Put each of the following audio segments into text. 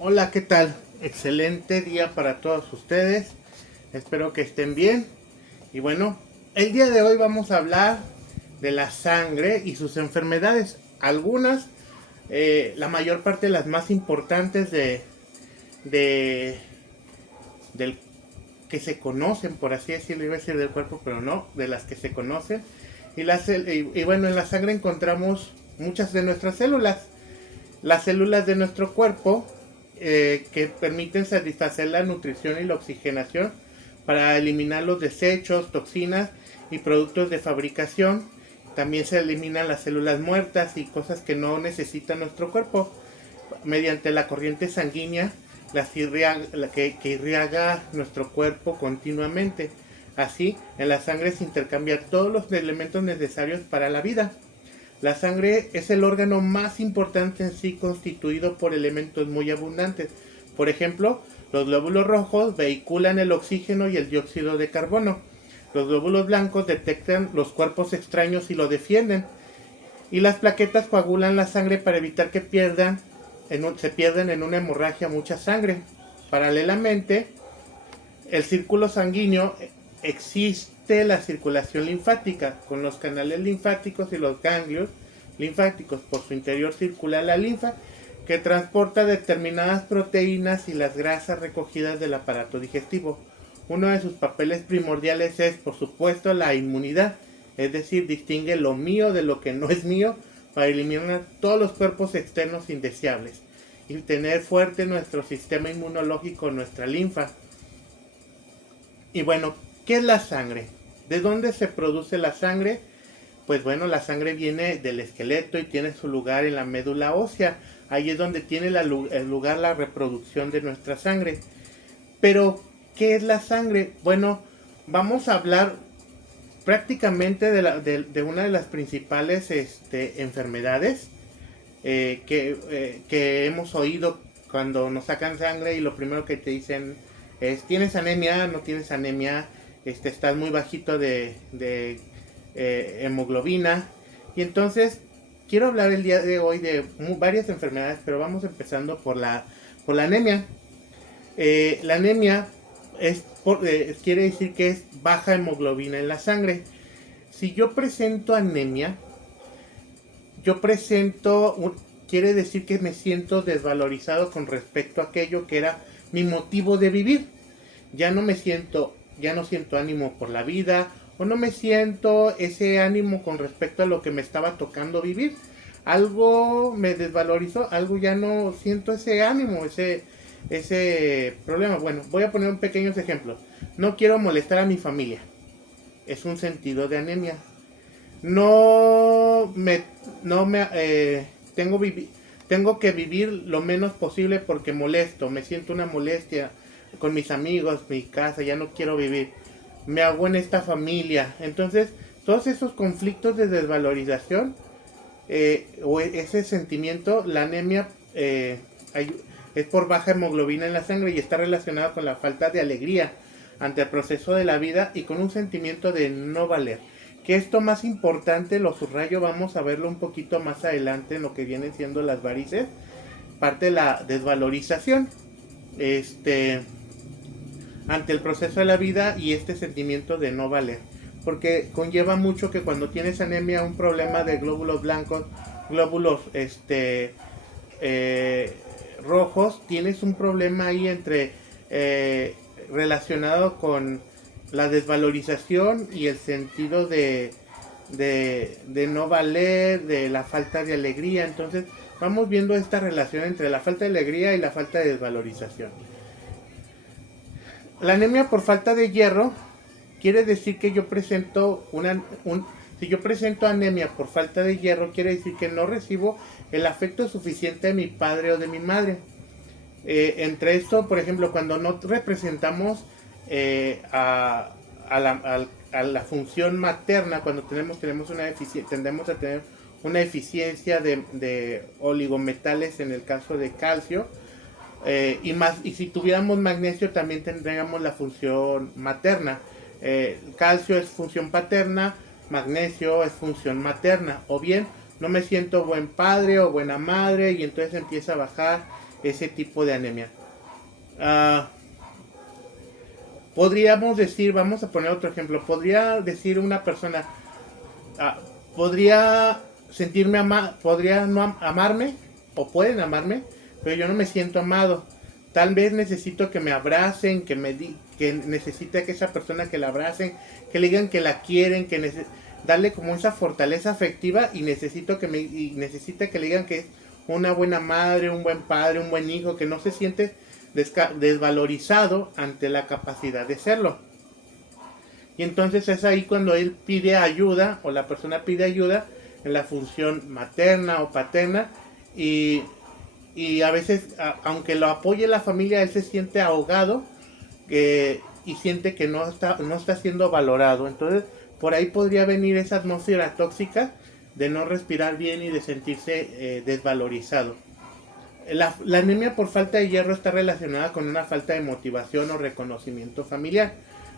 Hola, ¿qué tal? Excelente día para todos ustedes. Espero que estén bien. Y bueno, el día de hoy vamos a hablar de la sangre y sus enfermedades. Algunas, la mayor parte de las más importantes de del que se conocen, por así decirlo, iba a decir del cuerpo, pero no, de las que se conocen. Y bueno, en la sangre encontramos muchas de nuestras células. Las células de nuestro cuerpo que permiten satisfacer la nutrición y la oxigenación para eliminar los desechos, toxinas y productos de fabricación. También se eliminan las células muertas y cosas que no necesita nuestro cuerpo mediante la corriente sanguínea que irriga nuestro cuerpo continuamente. Así, en la sangre se intercambian todos los elementos necesarios para la vida. La sangre es el órgano más importante en sí, constituido por elementos muy abundantes. Por ejemplo, los glóbulos rojos vehiculan el oxígeno y el dióxido de carbono. Los glóbulos blancos detectan los cuerpos extraños y lo defienden. Y las plaquetas coagulan la sangre para evitar que se pierdan en una hemorragia mucha sangre. Paralelamente, el círculo sanguíneo existe la circulación linfática. Con los canales linfáticos y los ganglios linfáticos por su interior circula la linfa, que transporta determinadas proteínas y las grasas recogidas del aparato digestivo. Uno de sus papeles primordiales es, por supuesto, la inmunidad, es decir, distingue lo mío de lo que no es mío para eliminar todos los cuerpos externos indeseables y tener fuerte nuestro sistema inmunológico, nuestra linfa. Y bueno, ¿qué es la sangre? ¿De dónde se produce la sangre? Pues bueno, la sangre viene del esqueleto y tiene su lugar en la médula ósea. Ahí es donde tiene el lugar la reproducción de nuestra sangre. Pero, ¿qué es la sangre? Bueno, vamos a hablar prácticamente de una de las principales enfermedades que hemos oído cuando nos sacan sangre y lo primero que te dicen es: ¿tienes anemia? ¿No tienes anemia? Estás muy bajito de hemoglobina. Y entonces quiero hablar el día de hoy de varias enfermedades, pero vamos empezando por la anemia. La anemia quiere decir que es baja hemoglobina en la sangre. Si yo presento anemia, quiere decir que me siento desvalorizado con respecto a aquello que era mi motivo de vivir. Ya no siento ánimo por la vida, o no me siento ese ánimo con respecto a lo que me estaba tocando vivir. Algo me desvalorizó, algo ya no siento ese ánimo, ese problema. Bueno, voy a poner un pequeños ejemplos. No quiero molestar a mi familia. Es un sentido de anemia. No me, no me, tengo que vivir lo menos posible porque molesto, me siento una molestia con mis amigos, mi casa, ya no quiero vivir. Me hago en esta familia. Entonces, todos esos conflictos de desvalorización o ese sentimiento, la anemia es por baja hemoglobina en la sangre y está relacionada con la falta de alegría ante el proceso de la vida y con un sentimiento de no valer. Que esto más importante, lo subrayo, vamos a verlo un poquito más adelante en lo que vienen siendo las varices, parte de la desvalorización ante el proceso de la vida y este sentimiento de no valer. Porque conlleva mucho que cuando tienes anemia, un problema de glóbulos blancos, glóbulos rojos, tienes un problema ahí relacionado con la desvalorización y el sentido de no valer, de la falta de alegría. Entonces vamos viendo esta relación entre la falta de alegría y la falta de desvalorización. La anemia por falta de hierro quiere decir que si yo presento anemia por falta de hierro, quiere decir que no recibo el afecto suficiente de mi padre o de mi madre. Entre esto, por ejemplo, cuando no representamos a la función materna, cuando tendemos a tener una deficiencia de oligometales en el caso de calcio, y si tuviéramos magnesio también tendríamos la función materna. Calcio es función paterna, magnesio es función materna. O bien no me siento buen padre o buena madre y entonces empieza a bajar ese tipo de anemia. Podríamos decir, vamos a poner otro ejemplo, podría decir una persona, podría sentirme podría no amarme, o pueden amarme, pero yo no me siento amado. Tal vez necesito que me abracen, que necesita que esa persona que la abracen, que le digan que la quieren, darle como esa fortaleza afectiva, y necesita que le digan que es una buena madre, un buen padre, un buen hijo, que no se siente desvalorizado ante la capacidad de serlo. Y entonces es ahí cuando él pide ayuda, o la persona pide ayuda en la función materna o paterna, y a veces, aunque lo apoye la familia, él se siente ahogado, y siente que no está siendo valorado. Entonces por ahí podría venir esa atmósfera tóxica de no respirar bien y de sentirse desvalorizado. La anemia por falta de hierro está relacionada con una falta de motivación o reconocimiento familiar.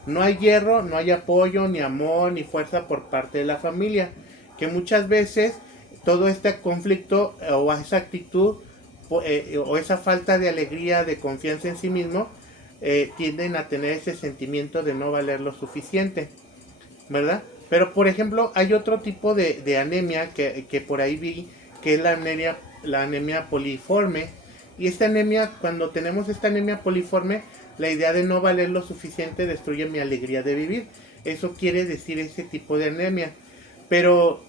No hay hierro, no hay apoyo, ni amor, ni fuerza por parte de la familia, que muchas veces todo este conflicto o esa actitud o esa falta de alegría, de confianza en sí mismo, tienden a tener ese sentimiento de no valer lo suficiente, ¿verdad? Pero por ejemplo hay otro tipo de anemia que por ahí vi, que es la anemia poliforme. Y esta anemia, cuando tenemos esta anemia poliforme, la idea de no valer lo suficiente destruye mi alegría de vivir. Eso quiere decir ese tipo de anemia. Pero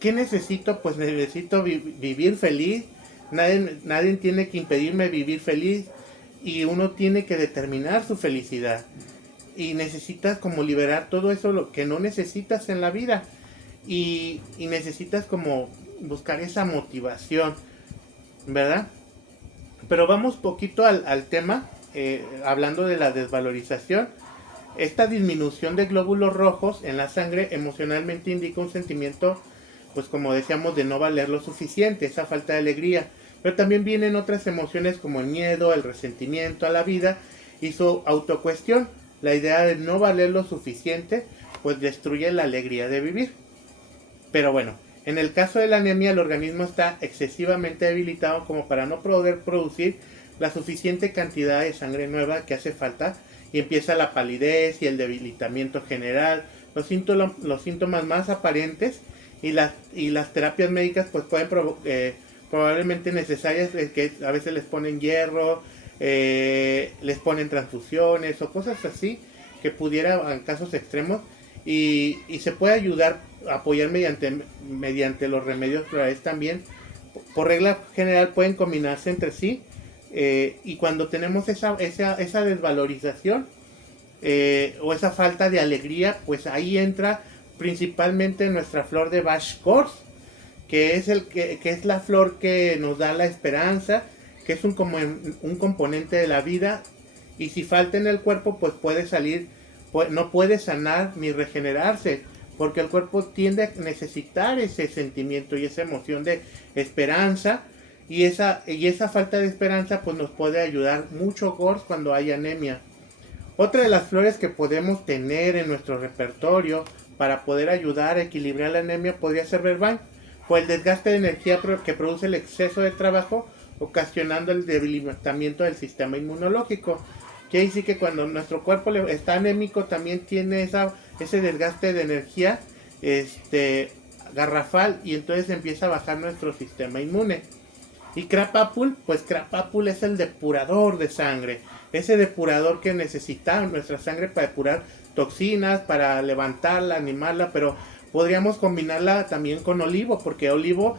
¿qué necesito? Pues necesito vivir feliz. Nadie tiene que impedirme vivir feliz, y uno tiene que determinar su felicidad. Y necesitas como liberar todo eso lo que no necesitas en la vida, y necesitas como buscar esa motivación, ¿verdad? Pero vamos poquito al tema, hablando de la desvalorización. Esta disminución de glóbulos rojos en la sangre emocionalmente indica un sentimiento, pues como decíamos, de no valer lo suficiente, esa falta de alegría. Pero también vienen otras emociones como el miedo, el resentimiento a la vida y su autocuestión. La idea de no valer lo suficiente, pues destruye la alegría de vivir. Pero bueno, en el caso de la anemia, el organismo está excesivamente debilitado como para no poder producir la suficiente cantidad de sangre nueva que hace falta, y empieza la palidez y el debilitamiento general, los síntomas más aparentes, y las terapias médicas pues pueden probablemente necesarias, que a veces les ponen hierro, les ponen transfusiones o cosas así, que pudiera en casos extremos, y se puede ayudar, apoyar mediante los remedios florales también. Por regla general pueden combinarse entre sí, y cuando tenemos esa desvalorización o esa falta de alegría, pues ahí entra principalmente nuestra flor de Bach Kors, que es la flor que nos da la esperanza, que es un componente de la vida, y si falta en el cuerpo, pues no puede sanar ni regenerarse, porque el cuerpo tiende a necesitar ese sentimiento y esa emoción de esperanza, y esa falta de esperanza pues nos puede ayudar mucho, Gors, cuando hay anemia. Otra de las flores que podemos tener en nuestro repertorio para poder ayudar a equilibrar la anemia podría ser verbal, pues el desgaste de energía que produce el exceso de trabajo, ocasionando el debilitamiento del sistema inmunológico. Quiere decir que cuando nuestro cuerpo está anémico, también tiene ese desgaste de energía garrafal, y entonces empieza a bajar nuestro sistema inmune. Y Krapapul, pues Krapapul es el depurador de sangre, ese depurador que necesita nuestra sangre para depurar toxinas, para levantarla, animarla, pero podríamos combinarla también con olivo, porque olivo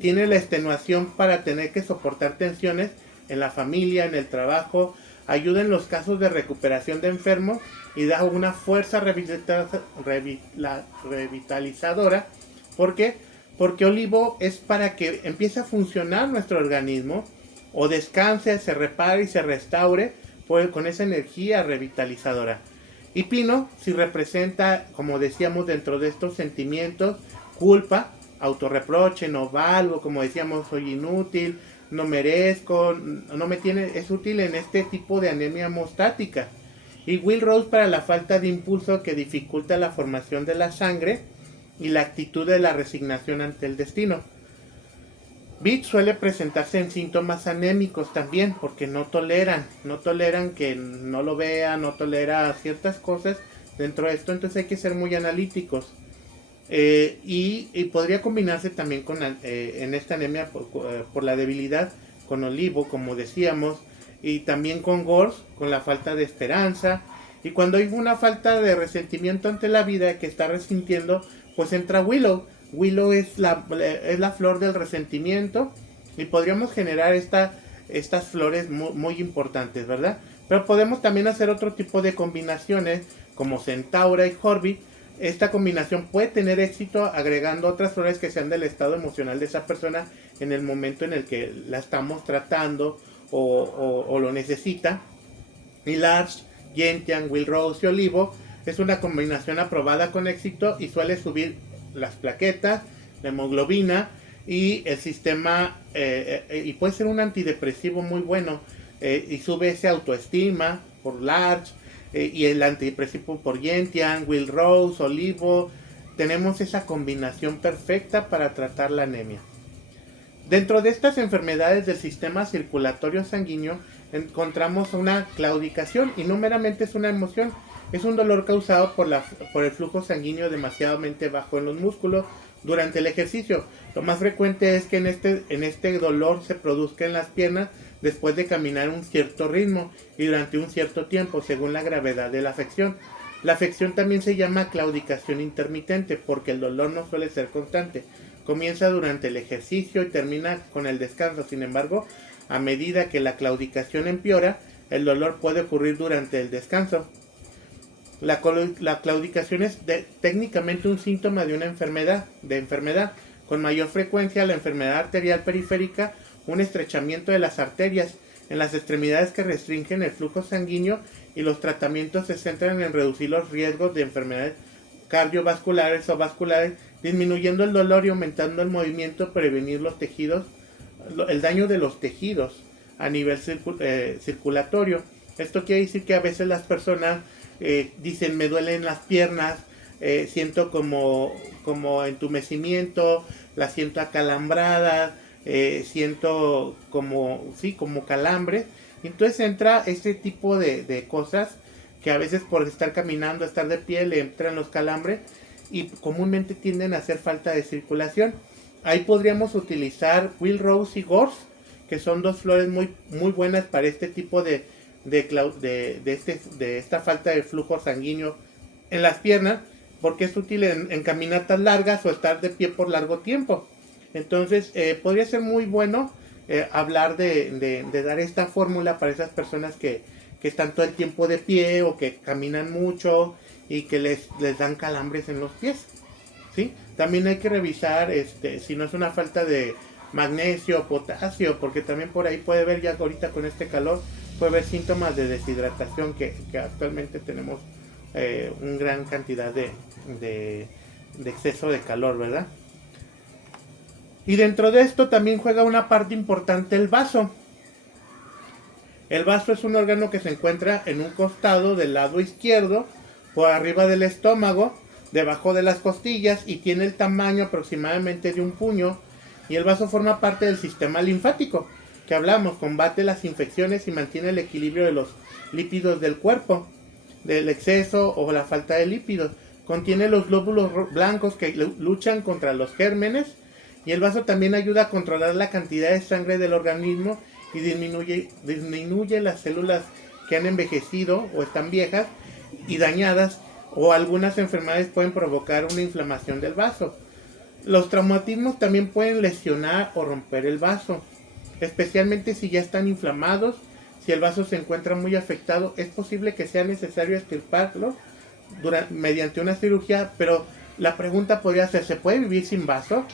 tiene la extenuación para tener que soportar tensiones en la familia, en el trabajo, ayuda en los casos de recuperación de enfermos y da una fuerza revitalizadora. ¿Por qué? Porque olivo es para que empiece a funcionar nuestro organismo, o descanse, se repare y se restaure con esa energía revitalizadora. Y pino, si representa, como decíamos, dentro de estos sentimientos, culpa, autorreproche, no valgo, como decíamos, soy inútil, no merezco, es útil en este tipo de anemia hemostática. Y Will Rose para la falta de impulso que dificulta la formación de la sangre y la actitud de la resignación ante el destino. BIT suele presentarse en síntomas anémicos también, porque no toleran que no lo vean, no tolera ciertas cosas dentro de esto, entonces hay que ser muy analíticos. Y podría combinarse también con en esta anemia por la debilidad con olivo, como decíamos, y también con GORS, con la falta de esperanza. Y cuando hay una falta de resentimiento ante la vida que está resintiendo, pues entra Willow. Willow es la flor del resentimiento y podríamos generar estas flores muy importantes, ¿verdad? Pero podemos también hacer otro tipo de combinaciones como Centaura y Horby. Esta combinación puede tener éxito agregando otras flores que sean del estado emocional de esa persona en el momento en el que la estamos tratando o lo necesita. Y Larch, Gentian, Will Rose y Olivo es una combinación aprobada con éxito y suele subir las plaquetas, la hemoglobina y el sistema, y puede ser un antidepresivo muy bueno, y sube esa autoestima por Larch, y el antidepresivo por Gentian, Will Rose, Olivo. Tenemos esa combinación perfecta para tratar la anemia. Dentro de estas enfermedades del sistema circulatorio sanguíneo encontramos una claudicación, y no meramente es una emoción, es un dolor causado por el flujo sanguíneo demasiadamente bajo en los músculos durante el ejercicio. Lo más frecuente es que en este dolor se produzca en las piernas después de caminar un cierto ritmo y durante un cierto tiempo, según la gravedad de la afección. La afección también se llama claudicación intermitente porque el dolor no suele ser constante. Comienza durante el ejercicio y termina con el descanso. Sin embargo, a medida que la claudicación empeora, el dolor puede ocurrir durante el descanso. La claudicación es técnicamente un síntoma de una enfermedad. Con mayor frecuencia, la enfermedad arterial periférica, un estrechamiento de las arterias en las extremidades que restringen el flujo sanguíneo, y los tratamientos se centran en reducir los riesgos de enfermedades cardiovasculares o vasculares, disminuyendo el dolor y aumentando el movimiento, prevenir el daño de los tejidos a nivel circulatorio. Esto quiere decir que a veces las personas dicen: me duelen las piernas, siento como entumecimiento, las siento acalambradas, siento como calambre. Entonces entra este tipo de cosas que a veces por estar caminando, estar de pie, le entran los calambres y comúnmente tienden a hacer falta de circulación. Ahí podríamos utilizar Will Rose y Gorse, que son dos flores muy buenas para este tipo de esta falta de flujo sanguíneo en las piernas, porque es útil en caminatas largas o estar de pie por largo tiempo. Entonces podría ser muy bueno hablar de dar esta fórmula para esas personas que están todo el tiempo de pie o que caminan mucho y que les dan calambres en los pies, ¿sí? También hay que revisar si no es una falta de magnesio o potasio, porque también por ahí puede haber, ya ahorita con este calor, puede haber síntomas de deshidratación que actualmente tenemos una gran cantidad de exceso de calor, ¿verdad? Y dentro de esto también juega una parte importante el vaso. El vaso es un órgano que se encuentra en un costado del lado izquierdo, por arriba del estómago, debajo de las costillas, y tiene el tamaño aproximadamente de un puño. Y el vaso forma parte del sistema linfático, que hablamos, combate las infecciones y mantiene el equilibrio de los lípidos del cuerpo, del exceso o la falta de lípidos. Contiene los glóbulos blancos que luchan contra los gérmenes, y el vaso también ayuda a controlar la cantidad de sangre del organismo y disminuye las células que han envejecido o están viejas y dañadas, o algunas enfermedades pueden provocar una inflamación del vaso. Los traumatismos también pueden lesionar o romper el vaso, especialmente si ya están inflamados. Si el vaso se encuentra muy afectado, es posible que sea necesario extirparlo mediante una cirugía, pero la pregunta podría ser: ¿se puede vivir sin vaso?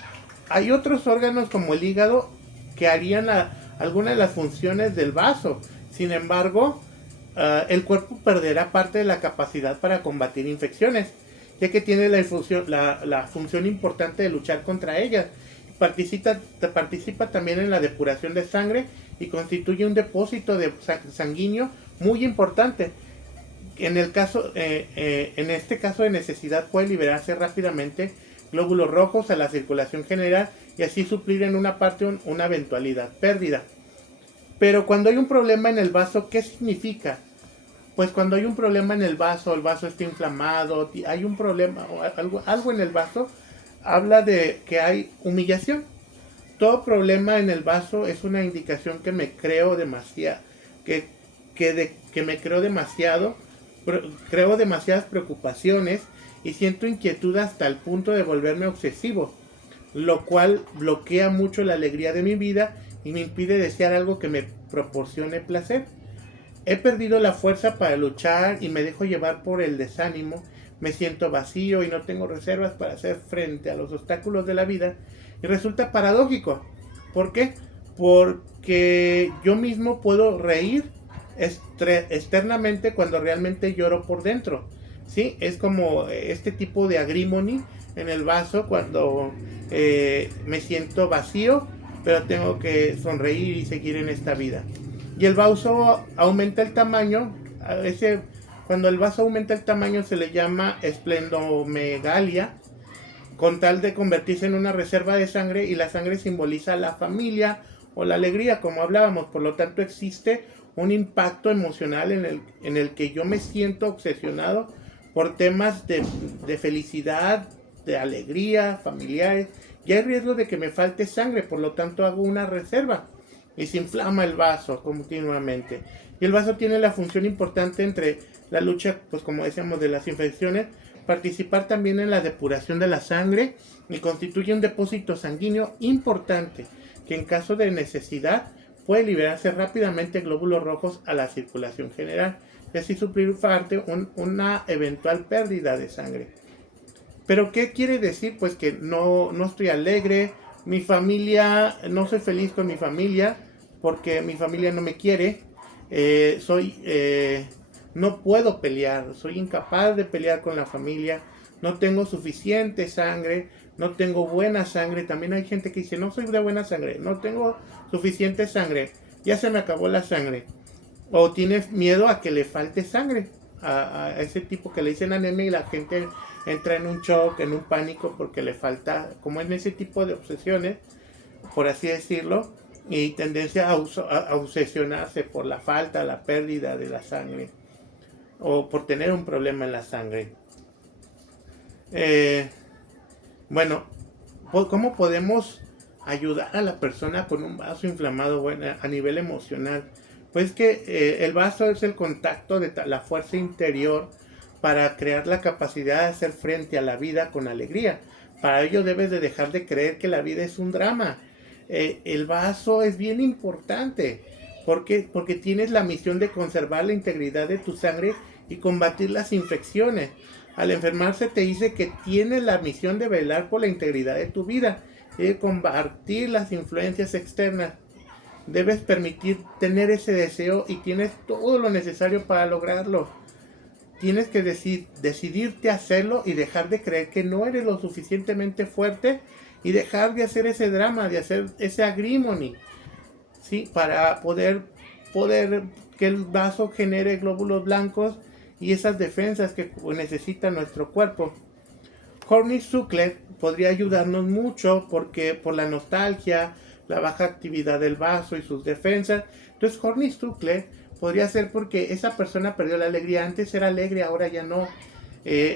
Hay otros órganos como el hígado que harían algunas de las funciones del vaso. Sin embargo, el cuerpo perderá parte de la capacidad para combatir infecciones, ya que tiene la función importante de luchar contra ellas. Participa también en la depuración de sangre y constituye un depósito sanguíneo muy importante. En este caso de necesidad, puede liberarse rápidamente glóbulos rojos a la circulación general y así suplir en una parte una eventualidad pérdida. Pero cuando hay un problema en el vaso, ¿qué significa? Pues cuando hay un problema en el vaso está inflamado, hay un problema o algo en el vaso, habla de que hay humillación. Todo problema en el vaso es una indicación que me creo demasiado, que me creo demasiado, creo demasiadas preocupaciones y siento inquietud hasta el punto de volverme obsesivo, lo cual bloquea mucho la alegría de mi vida y me impide desear algo que me proporcione placer. He perdido la fuerza para luchar y me dejo llevar por el desánimo. Me siento vacío y no tengo reservas para hacer frente a los obstáculos de la vida. Y resulta paradójico. ¿Por qué? Porque yo mismo puedo reír externamente cuando realmente lloro por dentro. ¿Sí? Es como este tipo de agrimony en el vaso cuando me siento vacío, pero tengo que sonreír y seguir en esta vida. Y el vaso aumenta el tamaño. Cuando el vaso aumenta el tamaño se le llama esplenomegalia, con tal de convertirse en una reserva de sangre, y la sangre simboliza la familia o la alegría, como hablábamos. Por lo tanto existe un impacto emocional en el que yo me siento obsesionado por temas de felicidad, de alegría, familiares, y hay riesgo de que me falte sangre, por lo tanto hago una reserva y se inflama el vaso continuamente. Y el vaso tiene la función importante entre la lucha, pues como decíamos, de las infecciones, participar también en la depuración de la sangre y constituye un depósito sanguíneo importante que en caso de necesidad puede liberarse rápidamente glóbulos rojos a la circulación general y así suplir una eventual pérdida de sangre. ¿Pero qué quiere decir? Pues que no estoy alegre, mi familia, no soy feliz con mi familia porque mi familia no me quiere, no puedo pelear, soy incapaz de pelear con la familia, no tengo suficiente sangre, no tengo buena sangre. También hay gente que dice, no soy de buena sangre, no tengo suficiente sangre, ya se me acabó la sangre. O tienes miedo a que le falte sangre, a ese tipo que le dicen anemia, y la gente entra en un shock, en un pánico porque le falta, como en ese tipo de obsesiones, por así decirlo, y tendencia a obsesionarse por la falta, la pérdida de la sangre o por tener un problema en la sangre. Bueno, ¿cómo podemos ayudar a la persona con un vaso inflamado, bueno, a nivel emocional? Pues que el vaso es el contacto de la fuerza interior para crear la capacidad de hacer frente a la vida con alegría. Para ello debes de dejar de creer que la vida es un drama. El vaso es bien importante porque tienes la misión de conservar la integridad de tu sangre y combatir las infecciones. Al enfermarse te dice que tienes la misión de velar por la integridad de tu vida y de combatir las influencias externas. Debes permitir tener ese deseo y tienes todo lo necesario para lograrlo. Tienes que decidirte a hacerlo y dejar de creer que no eres lo suficientemente fuerte y dejar de hacer ese drama, de hacer ese agrimony, ¿sí? Para poder que el vaso genere glóbulos blancos y esas defensas que necesita nuestro cuerpo. Horny-Zuckler podría ayudarnos mucho porque por la nostalgia, la baja actividad del vaso y sus defensas. Entonces Horny-Zuckler podría ser porque esa persona perdió la alegría. Antes era alegre, ahora ya no.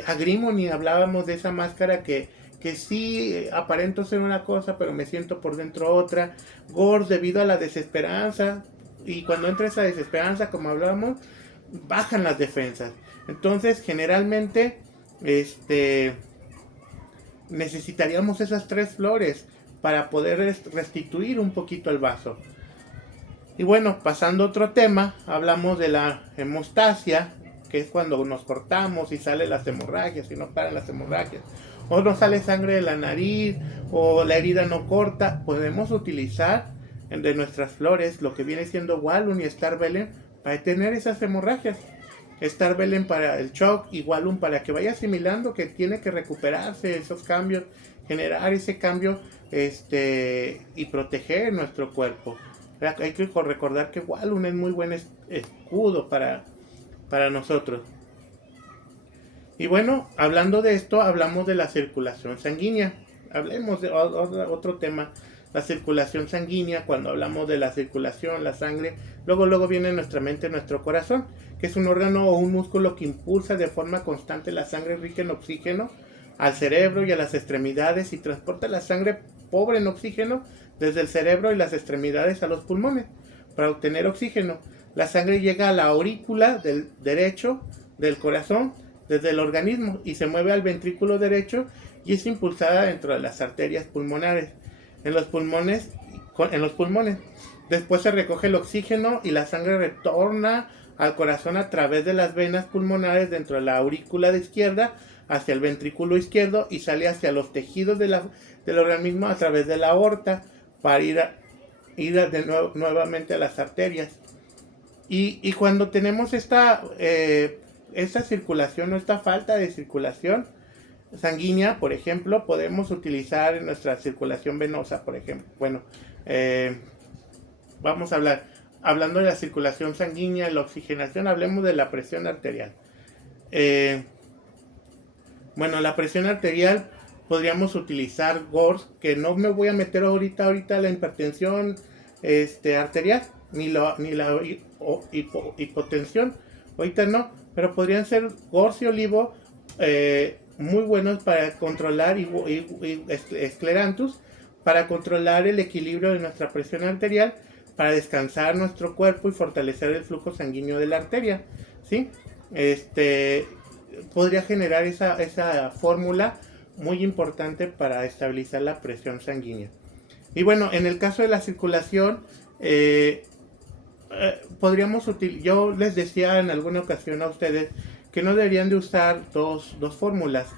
Agrimony, hablábamos de esa máscara que sí aparento ser una cosa, pero me siento por dentro otra. Gors, debido a la desesperanza, y cuando entra esa desesperanza, como hablábamos, bajan las defensas. Entonces, generalmente, necesitaríamos esas tres flores para poder restituir un poquito el vaso. Y bueno, pasando a otro tema, hablamos de la hemostasia, que es cuando nos cortamos y salen las hemorragias y no paran las hemorragias, o no sale sangre de la nariz, o la herida no corta. Podemos utilizar de nuestras flores lo que viene siendo Walloon y Star Velen para detener esas hemorragias. Star Velen para el shock y Walloon para que vaya asimilando que tiene que recuperarse esos cambios, generar ese cambio y proteger nuestro cuerpo. Hay que recordar que Walloon es muy buen escudo para nosotros. Y bueno, hablando de esto, hablamos de la circulación sanguínea. Hablemos de otro tema, la circulación sanguínea. Cuando hablamos de la circulación, la sangre, luego viene en nuestra mente nuestro corazón, que es un órgano o un músculo que impulsa de forma constante la sangre rica en oxígeno al cerebro y a las extremidades y transporta la sangre pobre en oxígeno desde el cerebro y las extremidades a los pulmones para obtener oxígeno. La sangre llega a la aurícula del derecho del corazón desde el organismo y se mueve al ventrículo derecho y es impulsada dentro de las arterias pulmonares en los pulmones. Después se recoge el oxígeno y la sangre retorna al corazón a través de las venas pulmonares dentro de la aurícula de izquierda hacia el ventrículo izquierdo y sale hacia los tejidos del organismo a través de la aorta para ir nuevamente a las arterias. Y cuando tenemos esta circulación o esta falta de circulación sanguínea, por ejemplo, podemos utilizar en nuestra circulación venosa, por ejemplo. Bueno, vamos a hablando de la circulación sanguínea, la oxigenación, hablemos de la presión arterial. Bueno, la presión arterial podríamos utilizar GORS, que no me voy a meter ahorita la hipertensión arterial, ni la hipotensión, ahorita no, pero podrían ser GORS y olivo muy buenos para controlar y esclerantus, para controlar el equilibrio de nuestra presión arterial, para descansar nuestro cuerpo y fortalecer el flujo sanguíneo de la arteria, ¿sí? Podría generar esa fórmula muy importante para estabilizar la presión sanguínea. Y bueno, en el caso de la circulación, podríamos utilizar, yo les decía en alguna ocasión a ustedes que no deberían de usar dos fórmulas,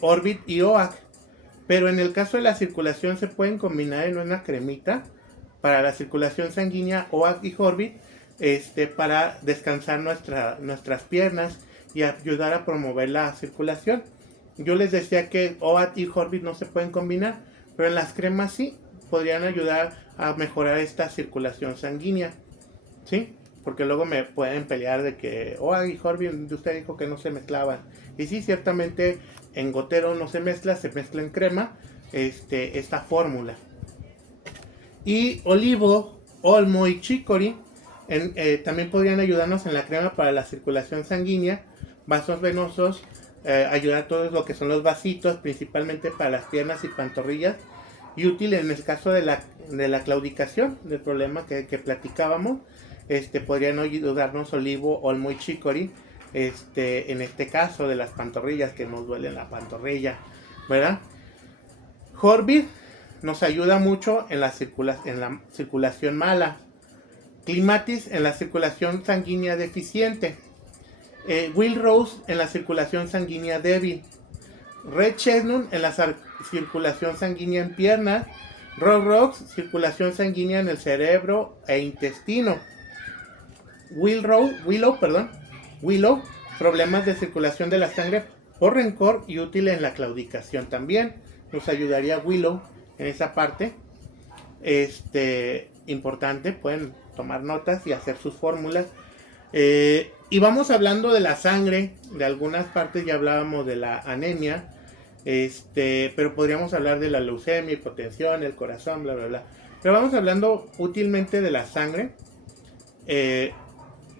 Orbit y OAC, pero en el caso de la circulación se pueden combinar en una cremita para la circulación sanguínea, OAC y Orbit, para descansar nuestras piernas y ayudar a promover la circulación. Yo les decía que OAT y Orbit no se pueden combinar, pero en las cremas sí podrían ayudar a mejorar esta circulación sanguínea, ¿sí? Porque luego me pueden pelear de que OAT y Orbit, usted dijo que no se mezclaban. Y sí, ciertamente en gotero no se mezcla en crema esta fórmula. Y olivo, olmo y chicory también podrían ayudarnos en la crema para la circulación sanguínea, vasos venosos, ayudar a todo lo que son los vasitos, principalmente para las piernas y pantorrillas, y útil en el caso de la claudicación, del problema que platicábamos. Podrían ayudarnos olivo, olmo y chicory, en este caso de las pantorrillas, que nos duele la pantorrilla, ¿verdad? Orbit nos ayuda mucho en la circulación mala. Climatis en la circulación sanguínea deficiente. Will Rose en la circulación sanguínea débil. Red Chestnut en la circulación sanguínea en piernas. Rocks, circulación sanguínea en el cerebro e intestino. Willow, problemas de circulación de la sangre por rencor y útil en la claudicación también. Nos ayudaría Willow en esa parte. Importante, pueden tomar notas y hacer sus fórmulas. Y vamos hablando de la sangre, de algunas partes ya hablábamos de la anemia, pero podríamos hablar de la leucemia, hipotensión, el corazón, bla, bla, bla. Pero vamos hablando útilmente de la sangre.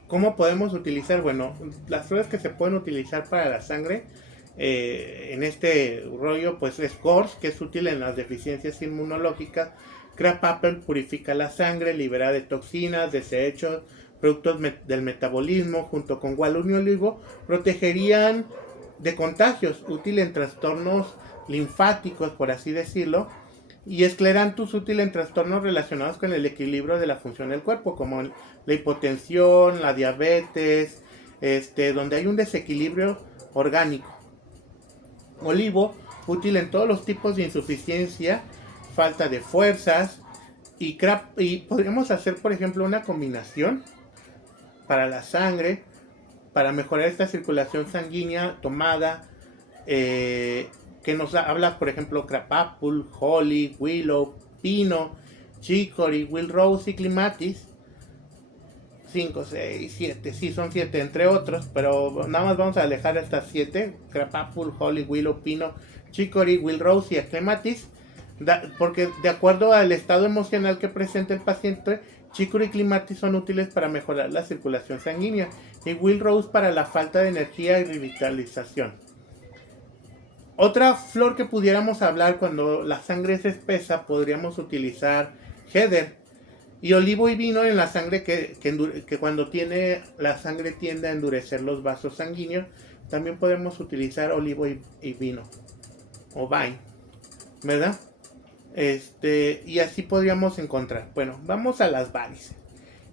¿Cómo podemos utilizar? Bueno, las pruebas que se pueden utilizar para la sangre en este rollo, pues es GORS, que es útil en las deficiencias inmunológicas. Crab Apple purifica la sangre, libera de toxinas, desechos, productos del metabolismo, junto con Gualun y olivo, protegerían de contagios, útil en trastornos linfáticos, por así decirlo, y esclerantus, útil en trastornos relacionados con el equilibrio de la función del cuerpo, como la hipotensión, la diabetes, donde hay un desequilibrio orgánico. Olivo, útil en todos los tipos de insuficiencia, falta de fuerzas, y podríamos hacer, por ejemplo, una combinación para la sangre, para mejorar esta circulación sanguínea tomada, que nos habla, por ejemplo, Crab Apple, Holly, Willow, Pino, Chicory, Will Rose y Climatis. 5, 6, 7, sí son 7 entre otros, pero nada más vamos a alejar estas 7, Crabapple, Holly, Willow, Pino, Chicory, Will Rose y Clematis, porque de acuerdo al estado emocional que presenta el paciente, Chicory y Clematis son útiles para mejorar la circulación sanguínea y Will Rose para la falta de energía y revitalización. Otra flor que pudiéramos hablar cuando la sangre es espesa, podríamos utilizar Heather. Y olivo y vino en la sangre que cuando tiene la sangre tiende a endurecer los vasos sanguíneos. También podemos utilizar olivo y vino o vine, ¿verdad? Y así podríamos encontrar. Bueno, vamos a las varices.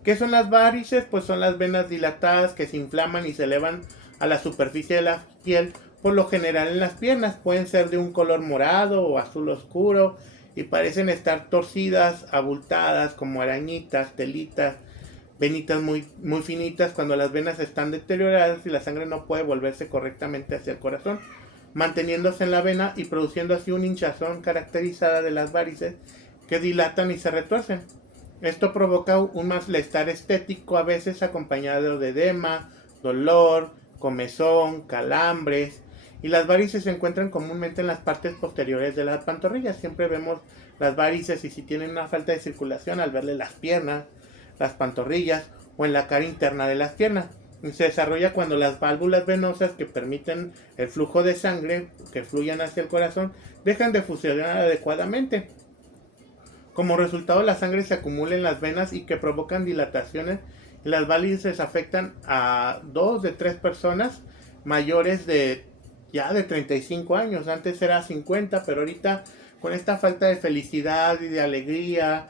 ¿Qué son las varices? Pues son las venas dilatadas que se inflaman y se elevan a la superficie de la piel, por lo general en las piernas. Pueden ser de un color morado o azul oscuro y parecen estar torcidas, abultadas, como arañitas, telitas, venitas muy, muy finitas cuando las venas están deterioradas y la sangre no puede volverse correctamente hacia el corazón, manteniéndose en la vena y produciendo así una hinchazón caracterizada de las varices que dilatan y se retuercen. Esto provoca un malestar estético, a veces acompañado de edema, dolor, comezón, calambres. Y las varices se encuentran comúnmente en las partes posteriores de las pantorrillas. Siempre vemos las varices y si tienen una falta de circulación al verle las piernas, las pantorrillas o en la cara interna de las piernas. Y se desarrolla cuando las válvulas venosas que permiten el flujo de sangre que fluyan hacia el corazón dejan de funcionar adecuadamente. Como resultado, la sangre se acumula en las venas y que provocan dilataciones. Las varices afectan a 2 de 3 personas mayores de 35 años. Antes era 50, pero ahorita con esta falta de felicidad y de alegría,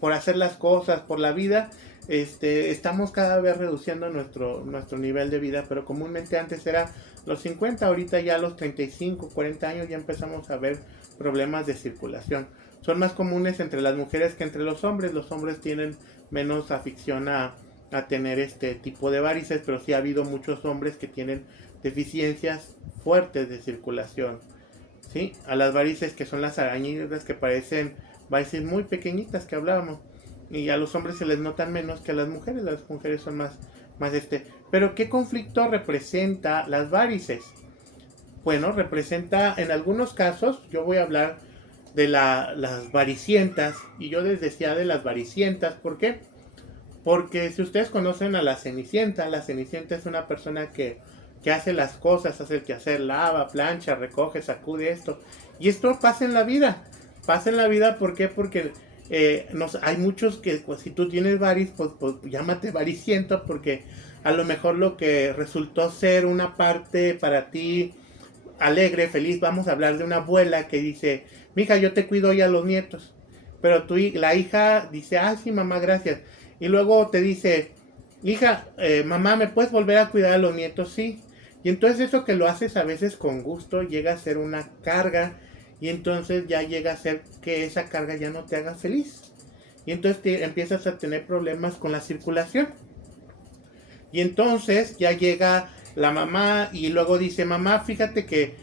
por hacer las cosas, por la vida, estamos cada vez reduciendo nuestro nivel de vida, pero comúnmente antes era los 50, ahorita ya a los 35, 40 años ya empezamos a ver problemas de circulación. Son más comunes entre las mujeres que entre los hombres. Los hombres tienen menos afición a tener este tipo de varices, pero sí ha habido muchos hombres que tienen deficiencias fuertes de circulación, ¿sí? A las varices que son las arañitas que parecen varices muy pequeñitas que hablábamos, y a los hombres se les notan menos que a las mujeres son más pero ¿qué conflicto representa las varices? Bueno, representa en algunos casos, yo voy a hablar de las varicientas, y yo les decía de las varicientas, ¿por qué? Porque si ustedes conocen a la Cenicienta es una persona que hace las cosas, hace el quehacer, lava, plancha, recoge, sacude esto. Y esto pasa en la vida. Pasa en la vida, ¿por qué? Porque hay muchos que, pues, si tú tienes varis, pues llámate variciento, porque a lo mejor lo que resultó ser una parte para ti alegre, feliz, vamos a hablar de una abuela que dice, mija, yo te cuido hoy a los nietos. Pero la hija dice, ah, sí, mamá, gracias. Y luego te dice, hija, mamá, ¿me puedes volver a cuidar a los nietos? Sí. Y entonces eso que lo haces a veces con gusto llega a ser una carga, y entonces ya llega a ser que esa carga ya no te haga feliz. Y entonces empiezas a tener problemas con la circulación. Y entonces ya llega la mamá y luego dice, mamá, fíjate que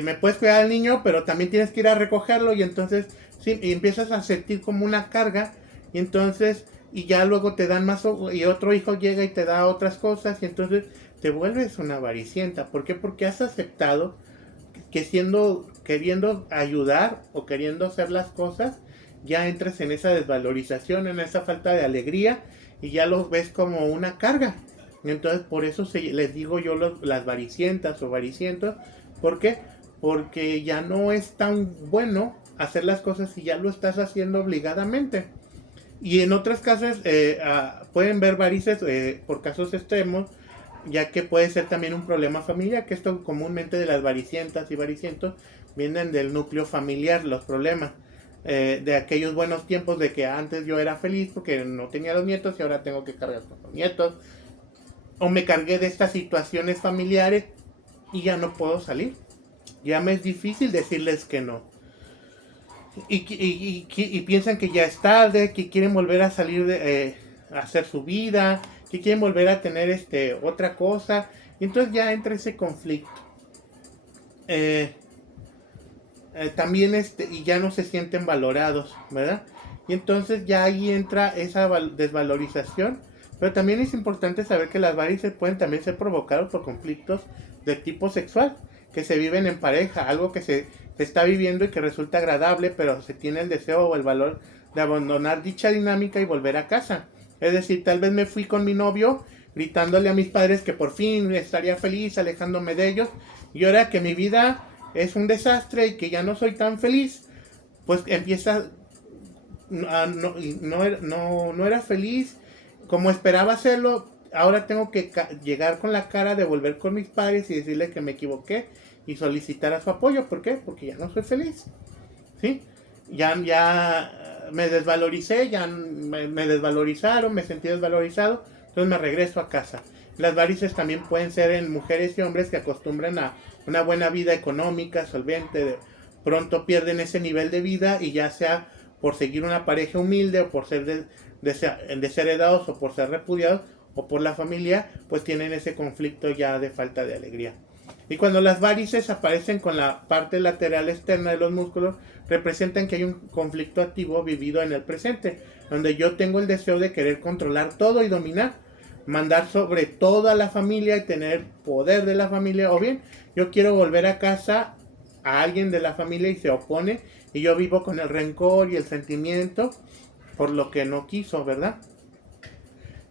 me puedes cuidar al niño, pero también tienes que ir a recogerlo. Y entonces sí, y empiezas a sentir como una carga. Y entonces, y ya luego te dan más, y otro hijo llega y te da otras cosas. Y entonces te vuelves una avaricienta. ¿Por qué? Porque has aceptado que queriendo ayudar o queriendo hacer las cosas, ya entras en esa desvalorización, en esa falta de alegría, y ya los ves como una carga. Entonces por eso les digo yo las varicientas o varicientos. ¿Por qué? Porque ya no es tan bueno hacer las cosas si ya lo estás haciendo obligadamente. Y en otros casos pueden ver varices por casos extremos, ya que puede ser también un problema familiar, que esto comúnmente de las varicientas y varicientos vienen del núcleo familiar, los problemas. De aquellos buenos tiempos de que antes yo era feliz porque no tenía los nietos y ahora tengo que cargar con los nietos. O me cargué de estas situaciones familiares y ya no puedo salir. Ya me es difícil decirles que no. Y piensan que ya es tarde, que quieren volver a salir a hacer su vida, que quieren volver a tener otra cosa. Y entonces ya entra ese conflicto. También y ya no se sienten valorados, ¿verdad? y entonces ya ahí entra esa desvalorización. Pero también es importante saber que las varices pueden también ser provocados por conflictos de tipo sexual, que se viven en pareja, algo que se está viviendo y que resulta agradable, pero se tiene el deseo o el valor de abandonar dicha dinámica y volver a casa. Es decir, tal vez me fui con mi novio gritándole a mis padres que por fin estaría feliz alejándome de ellos, y ahora que mi vida es un desastre y que ya no soy tan feliz, pues empieza no era feliz como esperaba hacerlo. Ahora tengo que llegar con la cara de volver con mis padres y decirle que me equivoqué y solicitar a su apoyo. ¿Por qué? Porque ya no soy feliz. ¿Sí? Ya me desvaloricé, ya me desvalorizaron, me sentí desvalorizado, entonces me regreso a casa. Las varices también pueden ser en mujeres y hombres que acostumbran a una buena vida económica, solvente, pronto pierden ese nivel de vida, y ya sea por seguir una pareja humilde o por ser desheredados o por ser repudiados o por la familia, pues tienen ese conflicto ya de falta de alegría. Y cuando las varices aparecen con la parte lateral externa de los músculos, representan que hay un conflicto activo vivido en el presente, donde yo tengo el deseo de querer controlar todo y dominar, mandar sobre toda la familia y tener poder de la familia, o bien yo quiero volver a casa a alguien de la familia y se opone, y yo vivo con el rencor y el sentimiento por lo que no quiso, ¿verdad?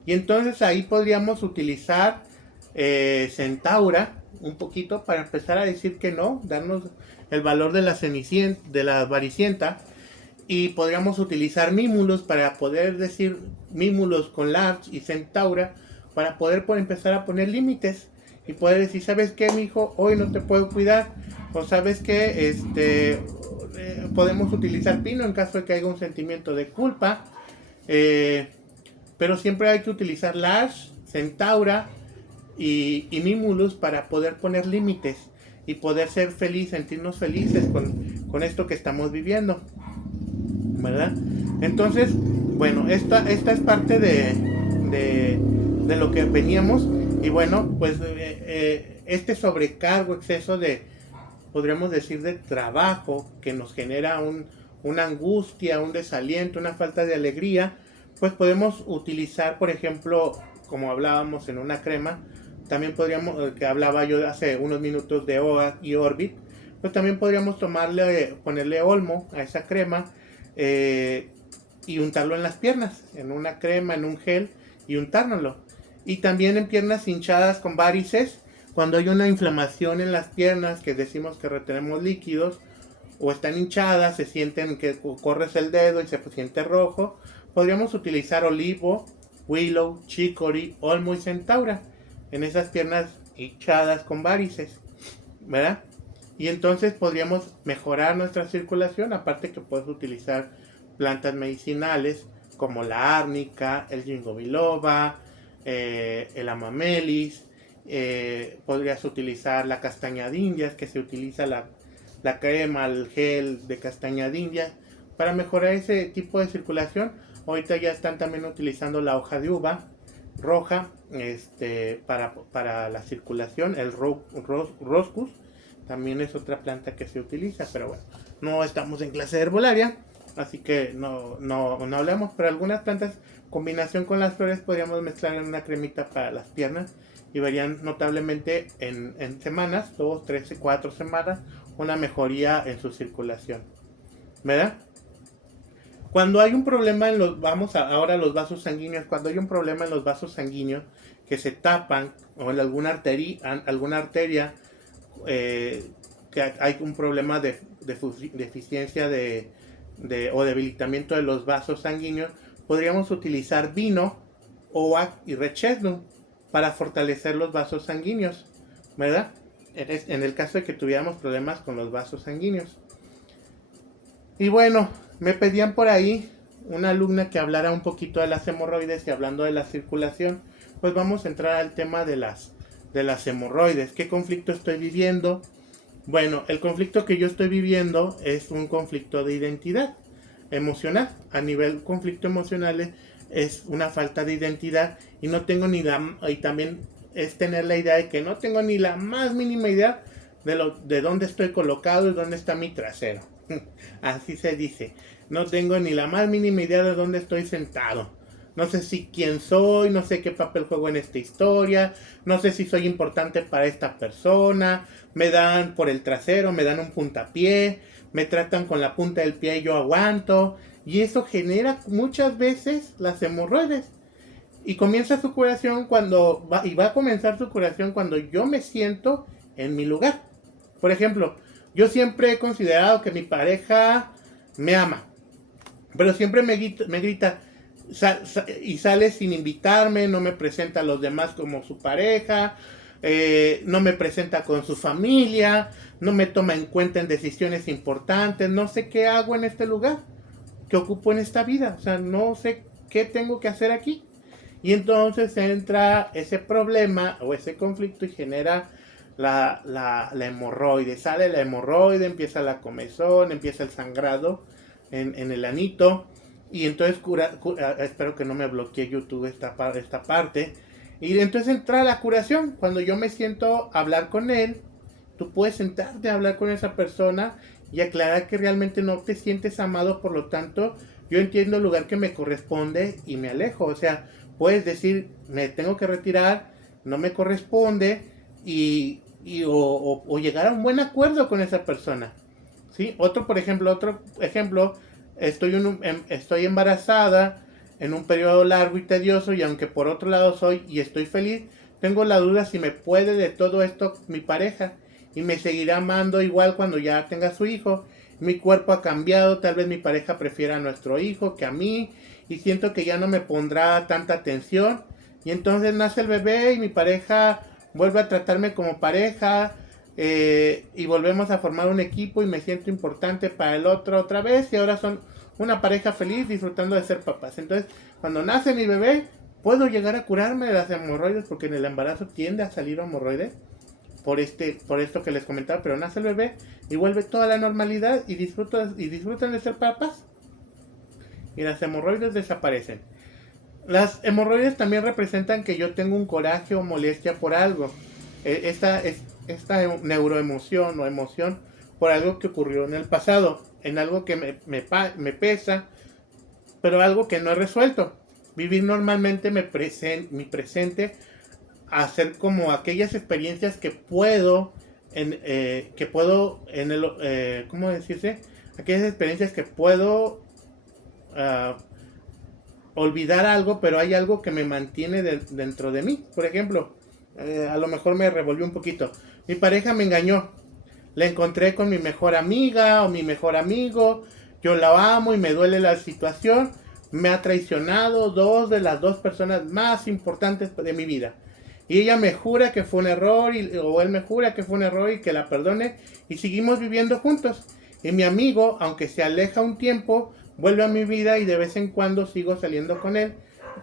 Y entonces ahí podríamos utilizar Centaura un poquito para empezar a decir que no, darnos el valor de la cenicienta, de la varicienta, y podríamos utilizar Mimulus para poder decir Mimulus con Large y Centaura para poder empezar a poner límites y poder decir, ¿sabes qué, mijo? Hoy no te puedo cuidar, o ¿sabes qué? Podemos utilizar Pino en caso de que haya un sentimiento de culpa, pero siempre hay que utilizar Large, Centaura y Mimulus para poder poner límites y poder ser feliz, sentirnos felices con esto que estamos viviendo, ¿verdad? Entonces, bueno, esta es parte de lo que veníamos. Y bueno, pues este sobrecargo, exceso de, podríamos decir, de trabajo que nos genera una angustia, un desaliento, una falta de alegría, pues podemos utilizar, por ejemplo, como hablábamos en una crema, también podríamos, que hablaba yo hace unos minutos de OA y Orbit, pues también podríamos ponerle olmo a esa crema, y untarlo en las piernas, en una crema, en un gel, y untárnoslo. Y también en piernas hinchadas con varices, cuando hay una inflamación en las piernas, que decimos que retenemos líquidos, o están hinchadas, se sienten que corres el dedo y se siente rojo, podríamos utilizar olivo, willow, chicory, olmo y centaura en esas piernas hinchadas con varices, ¿verdad? Y entonces podríamos mejorar nuestra circulación, aparte que puedes utilizar plantas medicinales como la árnica, el ginkgo biloba, el amamelis, podrías utilizar la castaña de indias, que se utiliza la crema, el gel de castaña de indias para mejorar ese tipo de circulación. Ahorita ya están también utilizando la hoja de uva roja para la circulación. El roscus también es otra planta que se utiliza, pero bueno, no estamos en clase de herbolaria, así que no hablamos, pero algunas plantas, combinación con las flores, podríamos mezclar en una cremita para las piernas y verían notablemente en semanas, 2, 3, 4 semanas, una mejoría en su circulación, ¿verdad? Cuando hay un problema ahora a los vasos sanguíneos, cuando hay un problema en los vasos sanguíneos que se tapan, o en alguna arteria, que hay un problema de deficiencia o debilitamiento de los vasos sanguíneos, podríamos utilizar vino, OAC y Richelieu para fortalecer los vasos sanguíneos, ¿verdad? En el caso de que tuviéramos problemas con los vasos sanguíneos. Y bueno, me pedían por ahí una alumna que hablara un poquito de las hemorroides, y hablando de la circulación, pues vamos a entrar al tema de las hemorroides. ¿Qué conflicto estoy viviendo? Bueno, el conflicto que yo estoy viviendo es un conflicto de identidad emocional. A nivel conflicto emocional es una falta de identidad, y también es tener la idea de que no tengo ni la más mínima idea de dónde estoy colocado y dónde está mi trasero. Así se dice. No tengo ni la más mínima idea de dónde estoy sentado. No sé si quién soy, no sé qué papel juego en esta historia, no sé si soy importante para esta persona, me dan por el trasero, me dan un puntapié, me tratan con la punta del pie y yo aguanto, y eso genera muchas veces las hemorroides. Y comienza su curación va a comenzar su curación cuando yo me siento en mi lugar. Por ejemplo, yo siempre he considerado que mi pareja me ama, pero siempre me grita y sale sin invitarme, no me presenta a los demás como su pareja, no me presenta con su familia, no me toma en cuenta en decisiones importantes, no sé qué hago en este lugar, qué ocupo en esta vida, o sea, no sé qué tengo que hacer aquí. Y entonces entra ese problema o ese conflicto y genera la hemorroide. Sale la hemorroide, empieza la comezón, empieza el sangrado en el anito. Y entonces espero que no me bloquee YouTube esta parte. Y entonces entra la curación. Cuando yo me siento a hablar con él, tú puedes sentarte a hablar con esa persona y aclarar que realmente no te sientes amado, por lo tanto, yo entiendo el lugar que me corresponde y me alejo. O sea, puedes decir, me tengo que retirar, no me corresponde, o llegar a un buen acuerdo con esa persona. ¿Sí? Otro ejemplo, estoy embarazada en un periodo largo y tedioso, y aunque por otro lado estoy feliz, tengo la duda si me puede de todo esto mi pareja y me seguirá amando igual cuando ya tenga su hijo. Mi cuerpo ha cambiado, tal vez mi pareja prefiera a nuestro hijo que a mí, y siento que ya no me pondrá tanta atención, y entonces nace el bebé y mi pareja vuelve a tratarme como pareja, y volvemos a formar un equipo y me siento importante para el otro otra vez, y ahora son una pareja feliz disfrutando de ser papás. Entonces, cuando nace mi bebé, puedo llegar a curarme de las hemorroides, porque en el embarazo tiende a salir hemorroides por esto que les comentaba, pero nace el bebé y vuelve toda la normalidad y disfrutan de ser papás, y las hemorroides desaparecen. Las hemorroides también representan que yo tengo un coraje o molestia por algo. Esta neuroemoción o emoción por algo que ocurrió en el pasado, en algo que me pesa, pero algo que no he resuelto. Vivir normalmente mi presente, hacer como aquellas experiencias que puedo, ¿cómo decirse? Aquellas experiencias que puedo uh, olvidar algo, pero hay algo que me mantiene dentro de mí. Por ejemplo, a lo mejor me revolvió un poquito. Mi pareja me engañó. La encontré con mi mejor amiga o mi mejor amigo. Yo la amo y me duele la situación. Me ha traicionado de las dos personas más importantes de mi vida. Y ella me jura que fue un error, o él me jura que fue un error y que la perdone. Y seguimos viviendo juntos. Y mi amigo, aunque se aleja un tiempo, vuelve a mi vida y de vez en cuando sigo saliendo con él.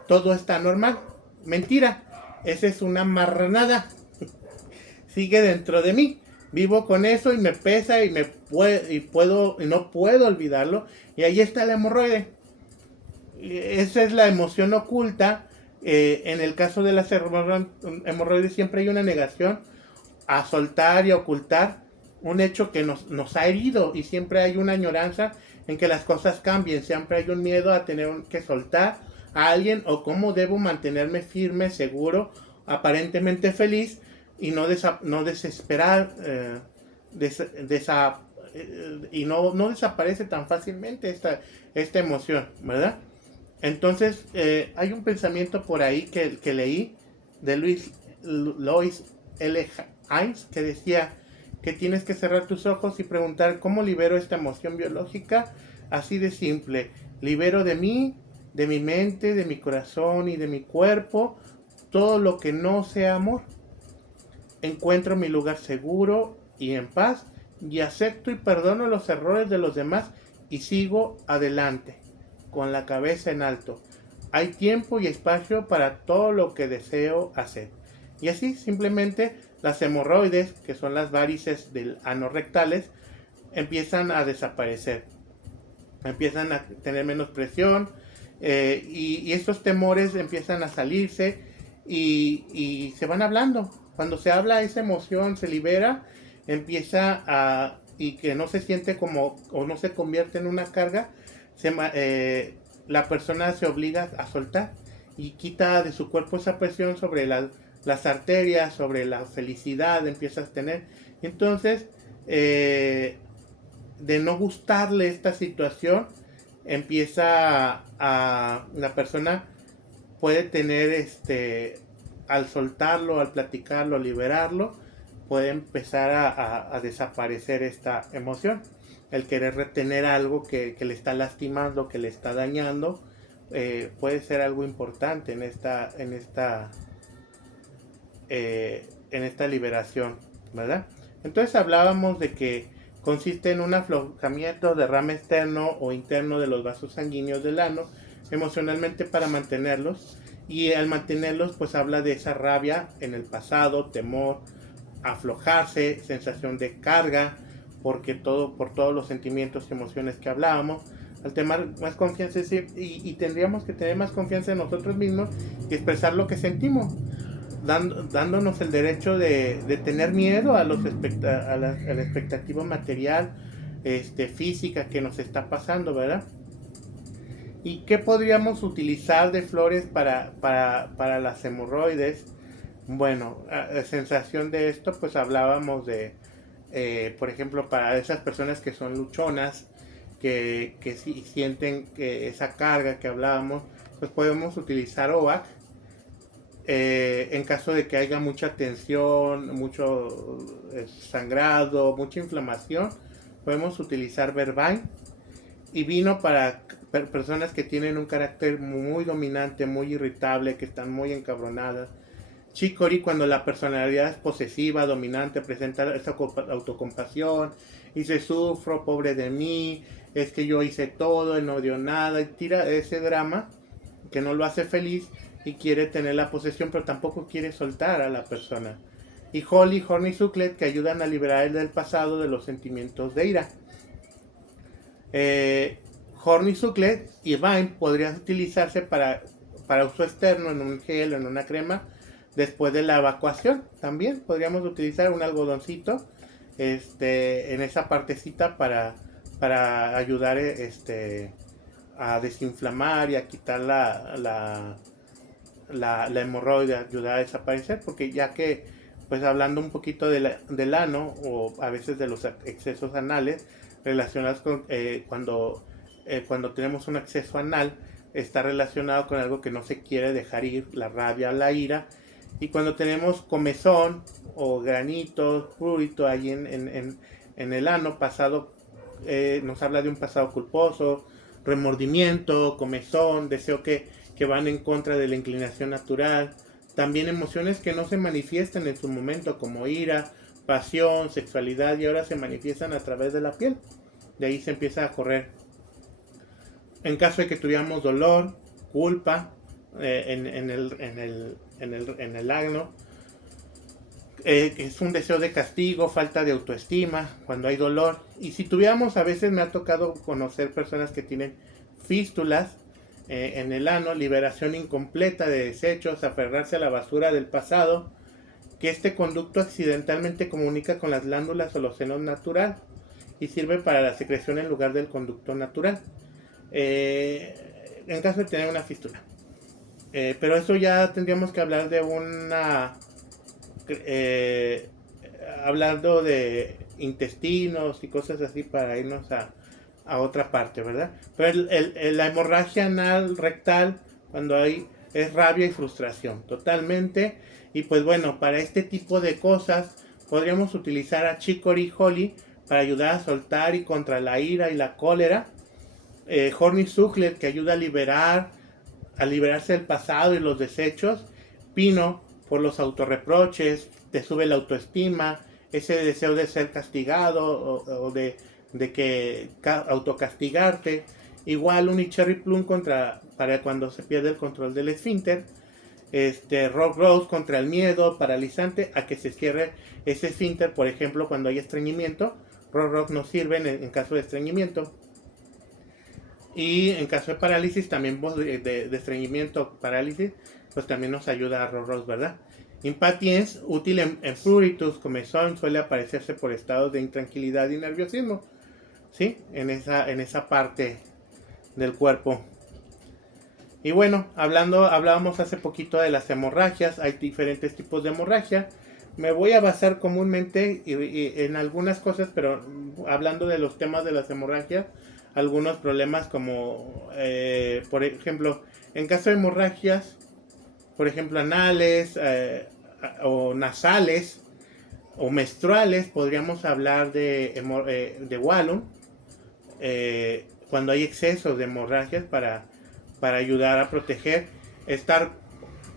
Todo está normal. Mentira. Esa es una marranada. Sigue dentro de mí. Vivo con eso y me pesa y no puedo olvidarlo. Y ahí está la hemorroide. Esa es la emoción oculta. En el caso de las hemorroides siempre hay una negación a soltar y a ocultar un hecho que nos ha herido, y siempre hay una añoranza en que las cosas cambien. Siempre hay un miedo a tener que soltar a alguien, o cómo debo mantenerme firme, seguro, aparentemente feliz, y no desesperar, y no desaparece tan fácilmente esta emoción, ¿verdad? Entonces, hay un pensamiento por ahí que leí de Lois L. Hines, que decía que tienes que cerrar tus ojos y preguntar: ¿cómo libero esta emoción biológica? Así de simple. Libero de mí, de mi mente, de mi corazón y de mi cuerpo todo lo que no sea amor. Encuentro mi lugar seguro y en paz, y acepto y perdono los errores de los demás y sigo adelante con la cabeza en alto. Hay tiempo y espacio para todo lo que deseo hacer. Y así simplemente las hemorroides, que son las varices anorrectales, empiezan a desaparecer. Empiezan a tener menos presión, y estos temores empiezan a salirse y se van hablando. Cuando se habla, esa emoción se libera. y que no se siente como, o no se convierte en una carga, la persona se obliga a soltar y quita de su cuerpo esa presión sobre las arterias, sobre la felicidad, empiezas a tener. Entonces, de no gustarle esta situación, la persona puede tener al soltarlo, al platicarlo, liberarlo, puede empezar a desaparecer esta emoción. El querer retener algo que le está lastimando, que le está dañando, puede ser algo importante en esta liberación, ¿verdad? Entonces hablábamos de que consiste en un aflojamiento, derrame externo o interno de los vasos sanguíneos del ano, emocionalmente para mantenerlos, y al mantenerlos pues habla de esa rabia en el pasado, temor, aflojarse, sensación de carga, por todos los sentimientos y emociones que hablábamos. Al tener más confianza y tendríamos que tener más confianza en nosotros mismos y expresar lo que sentimos, dándonos el derecho de tener miedo a la expectativa material, física que nos está pasando, ¿verdad? ¿Y qué podríamos utilizar de flores para las hemorroides? Bueno, a sensación de esto, pues hablábamos de, por ejemplo, para esas personas que son luchonas, que sienten que esa carga que hablábamos, pues podemos utilizar OAC. En caso de que haya mucha tensión, mucho sangrado, mucha inflamación, podemos utilizar verbine y vino para personas que tienen un carácter muy dominante, muy irritable, que están muy encabronadas. Chicory cuando la personalidad es posesiva, dominante, presenta esa autocompasión, dice sufro, pobre de mí, es que yo hice todo, él no dio nada, y tira ese drama que no lo hace feliz y quiere tener la posesión, pero tampoco quiere soltar a la persona. Y Holly, Horny Sucklet, que ayudan a liberar el del pasado de los sentimientos de ira. Horny Sucklet y Vine podrían utilizarse para uso externo en un gel o en una crema después de la evacuación. También podríamos utilizar un algodoncito en esa partecita para ayudar a desinflamar y a quitar la hemorroide, ayudar a desaparecer, porque ya que, pues hablando un poquito del ano o a veces de los excesos anales relacionados con cuando tenemos un exceso anal, está relacionado con algo que no se quiere dejar ir, la rabia, la ira, y cuando tenemos comezón o granitos, prurito ahí en el ano pasado, nos habla de un pasado culposo, remordimiento, comezón, deseo que van en contra de la inclinación natural. También emociones que no se manifiestan en su momento, como ira, pasión, sexualidad, y ahora se manifiestan a través de la piel. De ahí se empieza a correr. En caso de que tuviéramos dolor, culpa en el ano, es un deseo de castigo, falta de autoestima, cuando hay dolor. Y si tuviéramos, a veces me ha tocado conocer personas que tienen fístulas en el ano, liberación incompleta de desechos, aferrarse a la basura del pasado, que este conducto accidentalmente comunica con las glándulas o los senos natural y sirve para la secreción en lugar del conducto natural, en caso de tener una fístula. Pero eso ya tendríamos que hablar de hablando de intestinos y cosas así para irnos a otra parte, ¿verdad? Pero la hemorragia anal rectal, cuando es rabia y frustración, totalmente. Y pues bueno, para este tipo de cosas podríamos utilizar a Chicory Holly para ayudar a soltar y contra la ira y la cólera. Horny Sucklet, que ayuda a liberarse del pasado y los desechos. Pino, por los autorreproches, te sube la autoestima, ese deseo de ser castigado o de que autocastigarte. Igual un Cherry Plum para cuando se pierde el control del esfínter. Rock Rose contra el miedo paralizante a que se cierre ese esfínter, por ejemplo cuando hay estreñimiento. Rock nos sirve en caso de estreñimiento. Y en caso de parálisis, también de estreñimiento, parálisis, pues también nos ayuda a Rock Rose, ¿verdad? Impatiens, útil en pruritus, comezón, suele aparecerse por estados de intranquilidad y nerviosismo, ¿sí? En esa parte del cuerpo. Y bueno, hablábamos hace poquito de las hemorragias, hay diferentes tipos de hemorragia. Me voy a basar comúnmente en algunas cosas, pero hablando de los temas de las hemorragias, algunos problemas como, por ejemplo, en caso de hemorragias, por ejemplo, anales o nasales o menstruales, podríamos hablar de Wallum, cuando hay excesos de hemorragias para ayudar a proteger. Star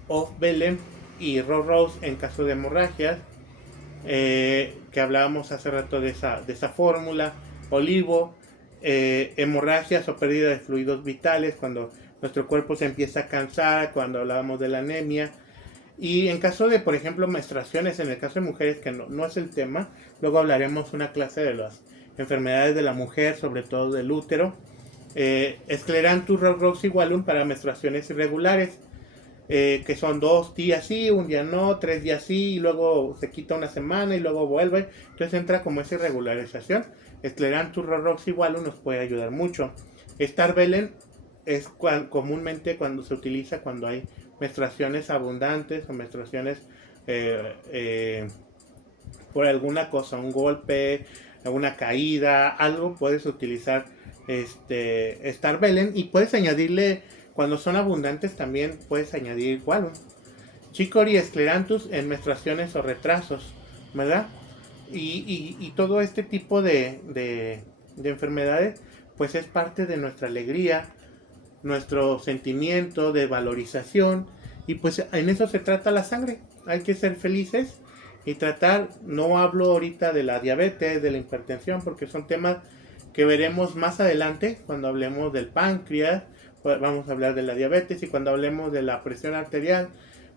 of Belen y Rose en caso de hemorragias, que hablábamos hace rato de esa fórmula. Olivo, hemorragias o pérdida de fluidos vitales cuando nuestro cuerpo se empieza a cansar, cuando hablábamos de la anemia. Y en caso de, por ejemplo, menstruaciones, en el caso de mujeres, que no es el tema, luego hablaremos una clase de las enfermedades de la mujer, sobre todo del útero. Scleranthus roxigualum para menstruaciones irregulares, que son 2 días sí, un día no, 3 días sí, y luego se quita una semana y luego vuelve. Entonces entra como esa irregularización. Scleranthus roxigualum nos puede ayudar mucho. Star Belen es comúnmente cuando se utiliza cuando hay menstruaciones abundantes o menstruaciones por alguna cosa, un golpe, alguna caída, algo, puedes utilizar Star Belen y puedes añadirle, cuando son abundantes también puedes añadir Wallum. Chicory Scleranthus en menstruaciones o retrasos, ¿verdad? Y todo este tipo de enfermedades pues es parte de nuestra alegría, nuestro sentimiento de valorización, y pues en eso se trata la sangre. Hay que ser felices y tratar, no hablo ahorita de la diabetes, de la hipertensión, porque son temas que veremos más adelante cuando hablemos del páncreas. Pues vamos a hablar de la diabetes, y cuando hablemos de la presión arterial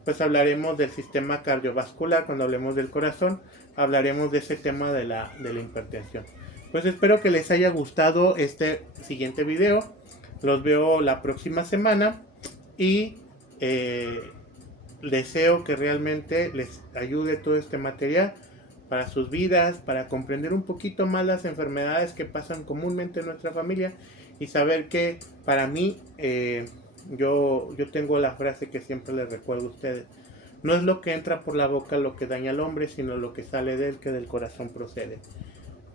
pues hablaremos del sistema cardiovascular. Cuando hablemos del corazón hablaremos de ese tema de la hipertensión. Pues espero que les haya gustado este siguiente video. Los veo la próxima semana y deseo que realmente les ayude todo este material para sus vidas, para comprender un poquito más las enfermedades que pasan comúnmente en nuestra familia, y saber que para mí, yo tengo la frase que siempre les recuerdo a ustedes: no es lo que entra por la boca lo que daña al hombre, sino lo que sale de él, que del corazón procede.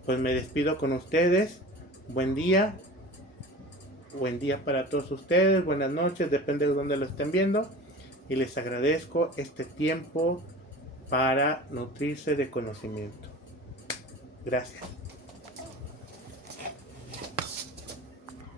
Pues me despido con ustedes. Buen día para todos ustedes, buenas noches, depende de dónde lo estén viendo, y les agradezco este tiempo para nutrirse de conocimiento. Gracias.